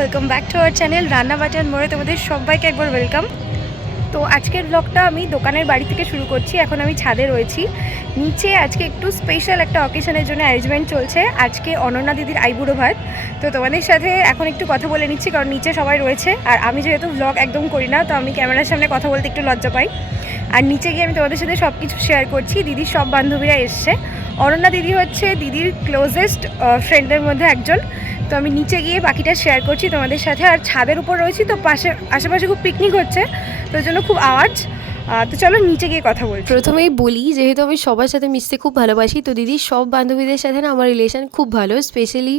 Welcome back to our channel রান্না butter মোড়ে তোমাদের সবাইকে একবার ওয়েলকাম। তো আজকের ব্লগটা আমি দোকানের বাড়ি থেকে শুরু করছি। এখন আমি ছাদে রয়েছি। নিচে আজকে একটু স্পেশাল একটা অকেশনের জন্য অ্যারেঞ্জমেন্ট চলছে। আজকে অনন্যা দিদির আইবুড়ো ভাত। তো তোমাদের সাথে এখন একটু কথা বলে নিচ্ছি, কারণ নিচে সবাই রয়েছে আর আমি যেহেতু ব্লগ একদম করি না, তো আমি ক্যামেরার সামনে কথা বলতে একটু লজ্জা পাই। আর নিচে গিয়ে আমি তোমাদের সাথে সব কিছু শেয়ার করছি। দিদির সব বান্ধবীরা এসছে। অনন্যা দিদি হচ্ছে দিদির ক্লোজেস্ট ফ্রেন্ডের মধ্যে একজন। তো আমি নিচে গিয়ে বাকিটা শেয়ার করছি তোমাদের সাথে। আর ছাদের উপর রয়েছি, তো আশেপাশে খুব পিকনিক হচ্ছে, তো ওই জন্য খুব আওয়াজ। তো চলো নিচে গিয়ে কথা বলছি। প্রথমেই বলি, যেহেতু আমি সবার সাথে মিশতে খুব ভালোবাসি, তো দিদির সব বান্ধবীদের সাথে না আমার রিলেশন খুব ভালো। স্পেশালি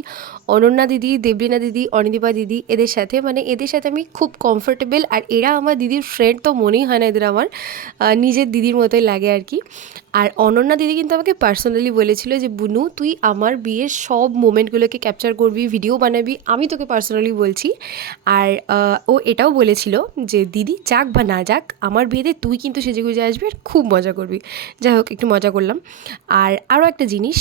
অনন্যা দিদি, দেবলীনা দিদি, অনিদীপা দিদি, এদের সাথে এদের সাথে আমি খুব কমফোর্টেবল। আর এরা আমার দিদির ফ্রেন্ড, তো মনেই হয় না এদের আমার নিজের দিদির মতোই লাগে আর কি। আর অনন্যা দিদি কিন্তু আমাকে পার্সোনালি বলেছিল যে বুনু, তুই আমার বিয়ের সব মোমেন্টগুলোকে ক্যাপচার করবি, ভিডিও বানাবি, আমি তোকে পার্সোনালি বলছি। আর ও এটাও বলেছিল যে দিদি যাক বা না যাক, আমার বিয়েতে তুই কিন্তু সেজেগুজে আসবি আর খুব মজা করবি। যাই হোক, একটু মজা করলাম। আর আরও একটা জিনিস,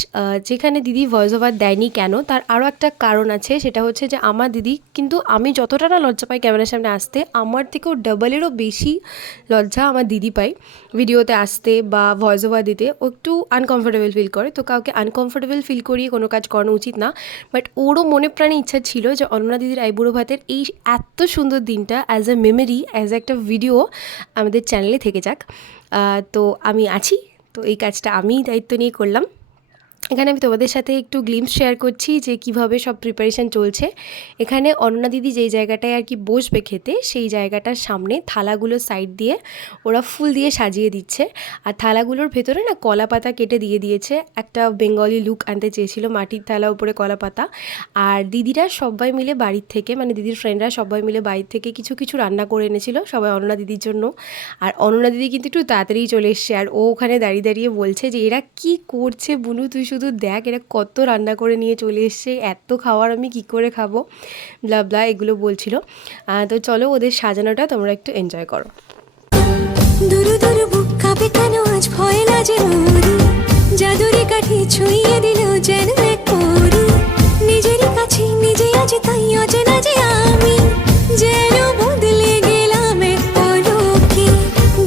যেখানে দিদি ভয়েস ওভার দেয়নি কেন, তার আরও একটা কারণ আছে। সেটা হচ্ছে যে আমার দিদি কিন্তু, আমি যতটা না লজ্জা পাই ক্যামেরার সামনে আসতে, আমার থেকেও ডাবলেরও বেশি লজ্জা আমার দিদি পাই ভিডিওতে আসতে বা ভয়েস ওভার দিতে। ও একটু আনকমফোর্টেবল ফিল করে। তো কাউকে আনকমফোর্টেবল ফিল করিয়ে কোনো কাজ করানো উচিত না। বাট ওরও মনে প্রাণে ইচ্ছা ছিল যে অনন্যা দিদির আইবুড়ো ভাতের এই এত সুন্দর দিনটা অ্যাজ আ মেমোরি, অ্যাজ একটা ভিডিও আমাদের চ্যানেলে থেকে যাক। তো আমি আছি, তো এই কাজটা আমিই দায়িত্ব নিয়ে করলাম। এখানে আমি তোমাদের সাথে একটু গ্লিম্পস শেয়ার করছি যে কিভাবে সব প্রিপারেশান চলছে। এখানে অনন্যা দিদি যেই জায়গাটায় আর কি বসবে খেতে, সেই জায়গাটার সামনে থালাগুলো সাইড দিয়ে ওরা ফুল দিয়ে সাজিয়ে দিচ্ছে। আর থালাগুলোর ভেতরে না কলা পাতা কেটে দিয়ে দিয়েছে। একটা বেঙ্গলি লুক আনতে চেয়েছিল, মাটির থালা উপরে কলা পাতা। আর দিদিরা সবাই মিলে বাড়ির থেকে, দিদির ফ্রেন্ডরা সবাই মিলে বাড়ির থেকে কিছু কিছু রান্না করে এনেছিল সবাই অনন্যা দিদির জন্য। আর অনন্যা দিদি কিন্তু একটু তাড়াতাড়ি চলে এসছে। আর ও ওখানে দাঁড়িয়ে দাঁড়িয়ে বলছে যে এরা কি করছে বুনু, তুই শুধু দেখ, এরা কত রান্না করে নিয়ে চলে এসছে, এত খাবার আমি কি করে খাবো, ব্লা ব্লা এগুলো বলছিল। তো চলো ওদের সাজানোটা তোমরা একটু এনজয় করো। দুরু দুরু বুক কাঁপে কেন আজ, ভয় লাজে মরি, জাদুরে কাঠি ছুঁয়ে দিল যেন এক পরি, নিজেরই কাছে নিজে আছে তাই অচেনা যে আমি, যেন বদলে গেলাম এক পলকে।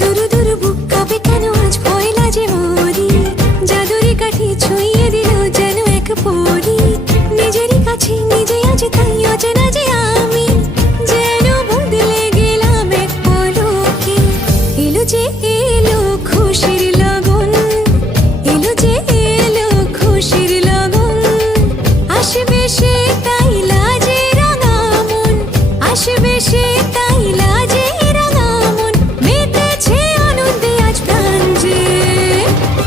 দুরু দুরু বুক কাঁপে কেন আজ, ভয় লাজে মরি, জাদুরে কাঠি ছুঁয়ে দিল যেন এক পরি, নিজেরই কাছে নিজে আছে তাই অচেনা যে আমি, যেন বদলে গেলাম এক পলকে। এলো যে এলো খুশির লগন, এলো যে এলো খুশির লগন, আসবে সে তাই লাজে রাঙা মন, আসবে সে তাই লাজে রাঙা মন, মেতেছে আনন্দে আজ প্রাণ যে।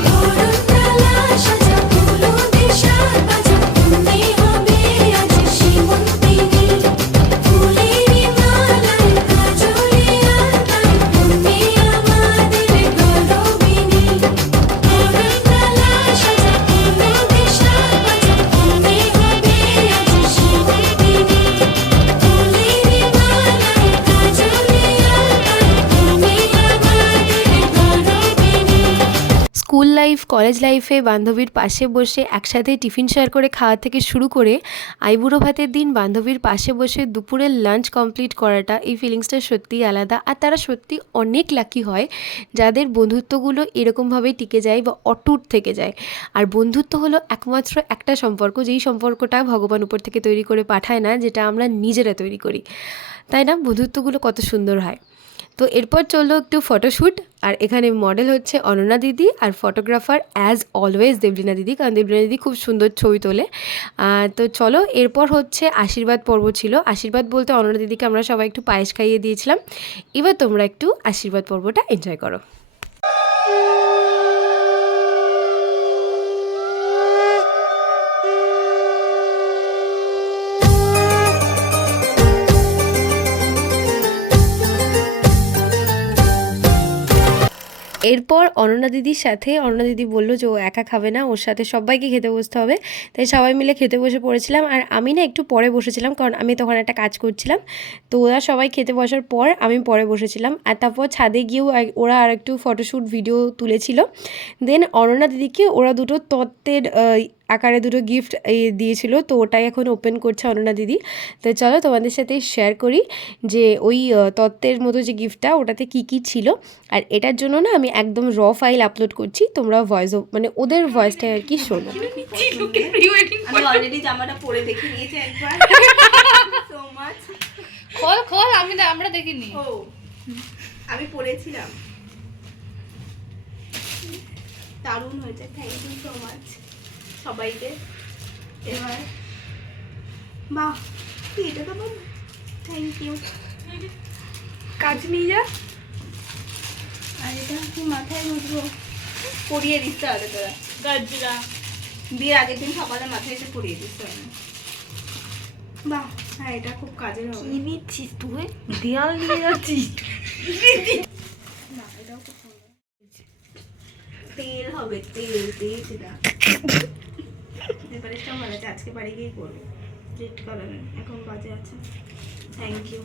বরণডালা সাজা হলুদে সার বাজা, মনে হবে আজ সীমন্তিনী, ফুলেরই মালায় কাজলে আলতায়, মনে আমাদের গরবিনী। বরণডালা সাজা হলুদে সার বাজা, মনে হবে আজ সীমন্তিনী, ফুলেরই মালায় কাজলে আলতায়, মনে আমাদের গরবিনী। স্কুল লাইফ, কলেজ লাইফে বান্ধবীর পাশে বসে একসাথে টিফিন শেয়ার করে খাওয়া থেকে শুরু করে আইবুড়ো ভাতের দিন বান্ধবীর পাশে বসে দুপুরের লাঞ্চ কমপ্লিট করাটা, এই ফিলিংসটা সত্যিই আলাদা। আর তারা সত্যি অনেক লাকি হয় যাদের বন্ধুত্বগুলো এরকমভাবেই টিকে যায় বা অটুট থেকে যায়। আর বন্ধুত্ব হলো একমাত্র একটা সম্পর্ক, যেই সম্পর্কটা ভগবান উপর থেকে তৈরি করে পাঠায় না, যেটা আমরা নিজেরা তৈরি করি। তাই না? বন্ধুত্বগুলো কত সুন্দর হয়। তো এরপর চললো একটু ফটোশ্যুট। আর এখানে মডেল হচ্ছে অনন্যা দিদি, আর ফটোগ্রাফার অ্যাজ অলওয়েজ দেবলীনা দিদি, কারণ দেবলীনা দিদি খুব সুন্দর ছবি তোলে। তো চলো, এরপর হচ্ছে আশীর্বাদ পর্ব ছিল। আশীর্বাদ বলতে অনন্যা দিদিকে আমরা সবাই একটু পায়েস খাইয়ে দিয়েছিলাম। এবার তোমরা একটু আশীর্বাদ পর্বটা এনজয় করো। এরপর অনন্যা দিদির সাথে, অনন্যা দিদি বললো যে ও একা খাবে না, ওর সাথে সবাইকে খেতে বসতে হবে। তাই সবাই মিলে খেতে বসে পড়েছিলাম। আর আমি না একটু পরে বসেছিলাম, কারণ আমি তখন একটা কাজ করছিলাম। তো ওরা সবাই খেতে বসার পর আমি পরে বসেছিলাম। আর তারপর ছাদে গিয়েও ওরা আর একটু ফটোশ্যুট ভিডিও তুলেছিল। দেন অনন্যা দিদিকে ওরা দুটো তত্ত্বের আকারে দুটো গিফট দিয়েছিল, তো ওটাই এখন ওপেন করছে অনন্যা দিদি। তো চলো তোমাদের সাথে শেয়ার করি যে ওই তত্ত্বের মতো যে গিফটটা ওটাতে কি কি ছিল। আর এটার জন্য না আমি একদম র ফাইল আপলোড করছি, তোমরা ভয়েস মানে ওদের ভয়েসটা আর কি শোনো। আমি অলরেডি জামাটা পরে দেখে নিয়েছি একবার। So much. খোল আমরা দেখিনি। ও আমি পরেছিলাম, দারুণ হয়েছে। থ্যাংক ইউ সো মাচ সবাইকে। এবার বাহ, এটা তো থ্যাংক ইউ। কাজ নিয়ে যা। আর এটা কি মাথায় বুঝবো, পরিয়ে দিতে হবে তোরা। গাজরা বিয়ের আগের দিন সকালে মাথায় এসে পরিয়ে দিতে হবে। বাহ, হ্যাঁ এটা খুব কাজের হবে। কি নিচ্ছিস তুই? দেয়াল নিয়ে যাচ্ছিস? না এটাও খুব সুন্দর। তেল হবে, তেল দিয়েছিলাম। এবারে ভালো আছে, আজকে বাড়ি গিয়ে করবো। রেড কালারের এখন বাজে আছে। Thank you.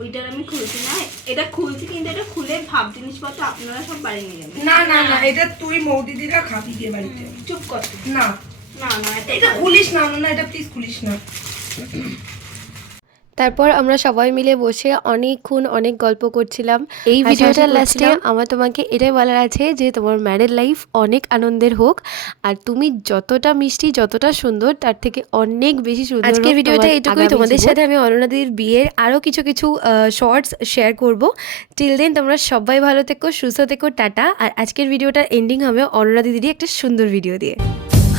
ওইটার আমি খুলছি না, এটা খুলছি কিন্তু এটা খুলে ভাব জিনিসপত্র আপনারা সব বাড়ি নিয়ে যাবেন। না না না, এটা তুই মৌদিদিরা খাবি গিয়ে বাড়িতে। চুপ কর। না না না এটা খুলিস না, না এটা প্লিজ খুলিস না। তারপর আমরা সবাই মিলে বসে অনেকক্ষণ অনেক গল্প করছিলাম। এই ভিডিওটার লাস্টে আমার তোমাকে এটাই বলার আছে যে তোমার ম্যারেড লাইফ অনেক আনন্দের হোক, আর তুমি যতটা মিষ্টি যতটা সুন্দর তার থেকে অনেক বেশি সুন্দর। আজকের ভিডিওটা এইটুকুই, তোমাদের সাথে আমি অনন্যা দিদির বিয়ের আরও কিছু শর্টস শেয়ার করব। টিল দেন তোমরা সবাই ভালো থেকো, সুস্থ থেকো, টাটা। আর আজকের ভিডিওটার এন্ডিং হবে অনন্যা দিদিরই একটা সুন্দর ভিডিও দিয়ে।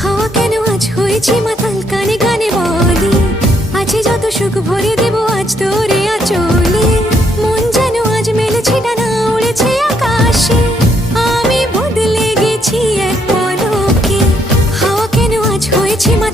হাওয়া কেন আজ হয়েছে মাতাল, কানে কানে বলি আছে যত সুখ ভরে দেব আজ তোরে আঁচলে। মন যেন আজ মেলেছে ডানা, উড়েছে আকাশে, আমি বদলে গেছি এক পলকে। হাওয়া কেন আজ হয়েছে মাতাল।